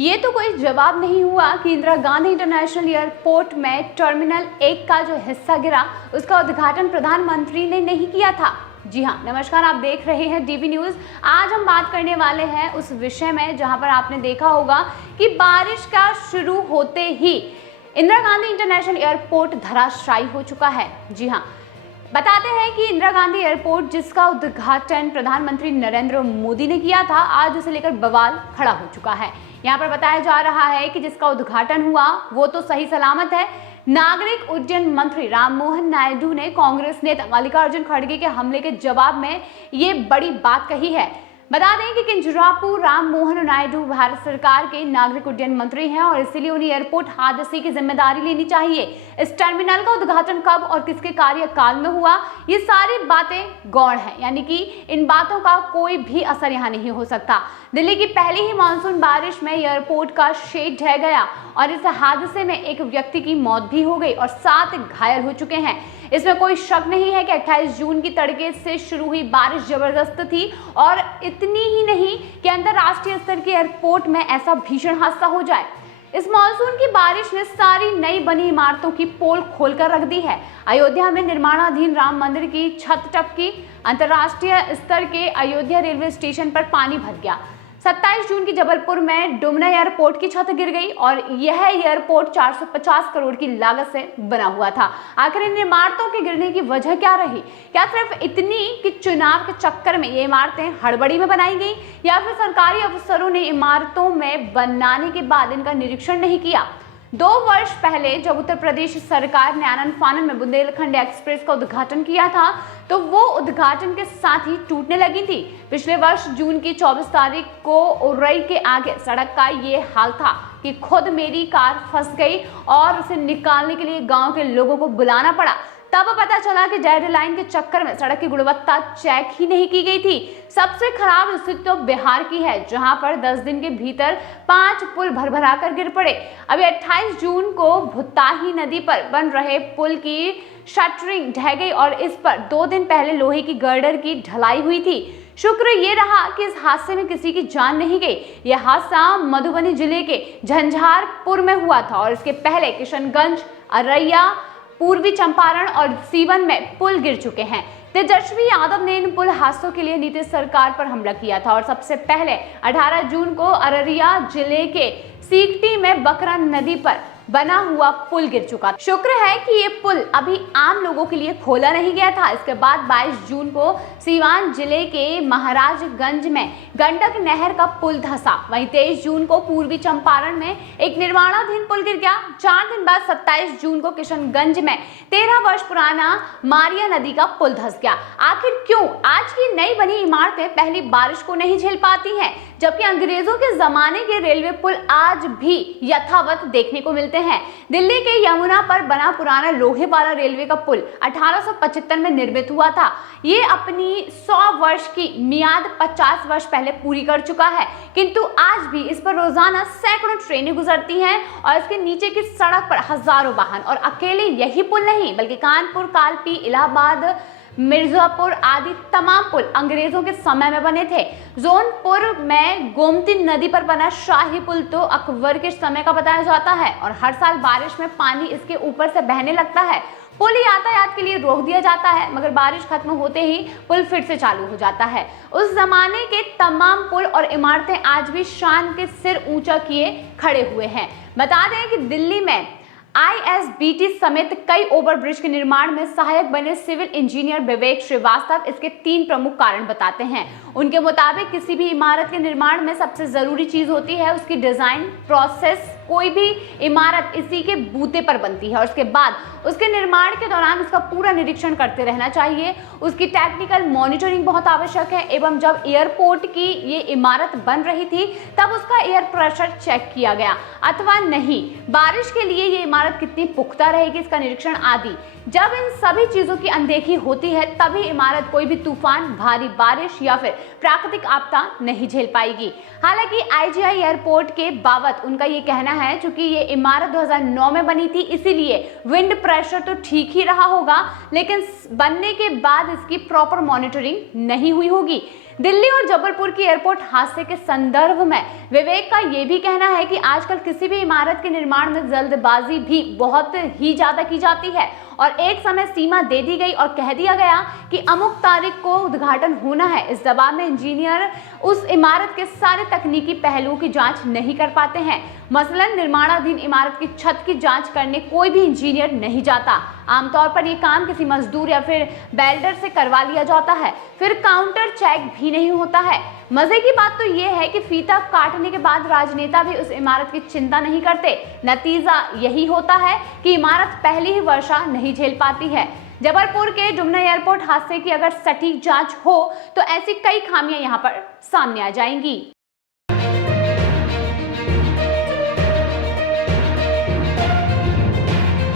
ये तो कोई जवाब नहीं हुआ कि इंदिरा गांधी इंटरनेशनल एयरपोर्ट में टर्मिनल 1 का जो हिस्सा गिरा उसका उद्घाटन प्रधानमंत्री ने नहीं किया था। जी हाँ, नमस्कार, आप देख रहे हैं डीवी न्यूज। आज हम बात करने वाले हैं उस विषय में जहां पर आपने देखा होगा कि बारिश का शुरू होते ही इंदिरा गांधी इंटरनेशनल एयरपोर्ट धराशायी हो चुका है। जी हाँ, बताते हैं कि इंदिरा गांधी एयरपोर्ट जिसका उद्घाटन प्रधानमंत्री नरेंद्र मोदी ने किया था, आज उसे लेकर बवाल खड़ा हो चुका है। यहाँ पर बताया जा रहा है कि जिसका उद्घाटन हुआ वो तो सही सलामत है। नागरिक उड्डयन मंत्री राममोहन नायडू ने कांग्रेस नेता मल्लिकार्जुन खड़गे के हमले के जवाब में ये बड़ी बात कही है। बता दें कि किंजरापू राममोहन नायडू भारत सरकार के नागरिक उड्डयन मंत्री हैं और इसीलिए उन्हें एयरपोर्ट हादसे की जिम्मेदारी लेनी चाहिए। इस टर्मिनल का उद्घाटन कब और किसके कार्यकाल में हुआ, ये सारी बातें गौण हैं, यानी कि इन बातों का कोई भी असर यहाँ नहीं हो सकता। दिल्ली की पहली ही मानसून बारिश में एयरपोर्ट का शेड ढह गया और इस हादसे में एक व्यक्ति की मौत भी हो गई और 7 घायल हो चुके हैं। इसमें कोई शक नहीं है कि 28 जून की तड़के से शुरू हुई बारिश जबरदस्त थी और इतनी ही नहीं कि अंतरराष्ट्रीय स्तर के एयरपोर्ट में ऐसा भीषण हादसा हो जाए। इस मानसून की बारिश ने सारी नई बनी इमारतों की पोल खोलकर रख दी है। अयोध्या में निर्माणाधीन राम मंदिर की छत टपकी, अंतरराष्ट्रीय स्तर के अयोध्या रेलवे स्टेशन पर पानी भर गया। 27 जून की जबलपुर में डुमना एयरपोर्ट की छत गिर गई और यह एयरपोर्ट 450 करोड़ की लागत से बना हुआ था। आखिर इन इमारतों के गिरने की वजह क्या रही? क्या सिर्फ इतनी कि चुनाव के चक्कर में ये इमारतें हड़बड़ी में बनाई गई, या फिर सरकारी अफसरों ने इमारतों में बनाने के बाद इनका निरीक्षण नहीं किया? 2 वर्ष पहले जब उत्तर प्रदेश सरकार ने आनन फानन में बुंदेलखंड एक्सप्रेस का उद्घाटन किया था तो वो उद्घाटन के साथ ही टूटने लगी थी। पिछले वर्ष जून की 24 तारीख को उरई के आगे सड़क का ये हाल था कि खुद मेरी कार फंस गई और उसे निकालने के लिए गांव के लोगों को बुलाना पड़ा। तब पता चला कि डेडलाइन के चक्कर में सड़क की गुणवत्ता चेक ही नहीं की गई थी। सबसे खराब स्थिति तो बिहार की है, जहां पर 10 दिन के भीतर 5 पुल भरभरा कर गिर पड़े। अभी 28 जून को भुताही नदी पर बन रहे पुल की शटरिंग ढह गई और इस पर 2 दिन पहले लोहे की गर्डर की ढलाई हुई थी। शुक्र ये रहा कि इस हादसे में किसी की जान नहीं गई। यह हादसा मधुबनी जिले के झंझारपुर में हुआ था और इसके पहले किशनगंज, अररिया, पूर्वी चंपारण और सीवन में पुल गिर चुके हैं। तेजस्वी यादव ने इन पुल हादसों के लिए नीतीश सरकार पर हमला किया था और सबसे पहले 18 जून को अररिया जिले के सीकटी में बकरा नदी पर बना हुआ पुल गिर चुका। शुक्र है कि ये पुल अभी आम लोगों के लिए खोला नहीं गया था। इसके बाद 22 जून को सीवान जिले के महाराजगंज में गंडक नहर का पुल धंसा। वहीं 23 जून को पूर्वी चंपारण में एक निर्माणाधीन पुल गिर गया। 4 दिन बाद 27 जून को किशनगंज में 13 वर्ष पुराना मारिया नदी का पुल धंस गया। आखिर क्यों आज की नई बनी इमारतें पहली बारिश को नहीं झेल पाती हैं, जबकि अंग्रेजों के जमाने के रेलवे पुल आज भी यथावत देखने को मिलते हैं? दिल्ली के यमुना पर बना पुराना लोहे वाला रेलवे का पुल 1875 में निर्मित हुआ था। ये अपनी 100 वर्ष की मियाद 50 वर्ष पहले पूरी कर चुका है, किंतु आज भी इस पर रोजाना सैकड़ों ट्रेनें गुजरती हैं और इसके नीचे की सड़क पर हजारों वाहन। और अकेले यही पुल नहीं बल्कि कानपुर, कालपी, इलाहाबाद, मिर्जापुर आदि तमाम पुल अंग्रेजों के समय में बने थे। जौनपुर में गोमती नदी पर बना शाही पुल तो अकबर के समय का बताया जाता है और हर साल बारिश में पानी इसके ऊपर से बहने लगता है। पुल यातायात के लिए रोक दिया जाता है, मगर बारिश खत्म होते ही पुल फिर से चालू हो जाता है। उस जमाने के तमाम पुल और इमारतें आज भी शान के सिर ऊंचा किए खड़े हुए हैं। बता दें कि दिल्ली में ISBT समेत कई ओवरब्रिज के निर्माण में सहायक बने सिविल इंजीनियर विवेक श्रीवास्तव इसके 3 प्रमुख कारण बताते हैं। उनके मुताबिक किसी भी इमारत के निर्माण में सबसे जरूरी चीज होती है उसकी डिजाइन प्रोसेस। कोई भी इमारत इसी के बूते पर बनती है और उसके बाद उसके निर्माण के दौरान उसका पूरा निरीक्षण करते रहना चाहिए। उसकी टेक्निकल मॉनिटरिंग बहुत आवश्यक है एवं जब एयरपोर्ट की ये इमारत बन रही थी तब उसका एयर प्रेशर चेक किया गया अथवा नहीं, बारिश के लिए ये इमारत कितनी पुख्ता रहेगी इसका निरीक्षण आदि। जब इन सभी चीजों की अनदेखी होती है तभी इमारत कोई भी तूफान, भारी बारिश या फिर प्राकृतिक आपदा नहीं झेल पाएगी। हालांकि IGI एयरपोर्ट के बाबत उनका ये कहना है चूंकि ये इमारत 2009 में बनी थी इसीलिए विंड प्रेशर तो ठीक ही रहा होगा, लेकिन बनने के बाद इसकी प्रॉपर मॉनिटरिंग नहीं हुई होगी। दिल्ली और जबलपुर की एयरपोर्ट हादसे के संदर्भ में विवेक का ये भी कहना है कि आजकल किसी भी इमारत के निर्माण में जल्दबाजी भी बहुत ही ज्यादा की जाती है और एक समय सीमा दे दी गई और कह दिया गया कि अमुक तारीख को उद्घाटन होना है। इस दबाव में इंजीनियर उस इमारत के सारे तकनीकी पहलुओं की जांच नहीं कर पाते हैं। मसलन निर्माणाधीन इमारत की छत की जांच करने कोई भी इंजीनियर नहीं जाता। आमतौर पर ये काम किसी मजदूर या फिर वेल्डर से करवा लिया जाता है, फिर काउंटर चेक भी नहीं होता है। मजे की बात तो ये है कि फीता काटने के बाद राजनेता भी उस इमारत की चिंता नहीं करते। नतीजा यही होता है कि इमारत पहली ही वर्षा नहीं झेल पाती है। जबलपुर के डुमना एयरपोर्ट हादसे की अगर सटीक जांच हो तो ऐसी कई खामियां यहां पर सामने आ जाएंगी।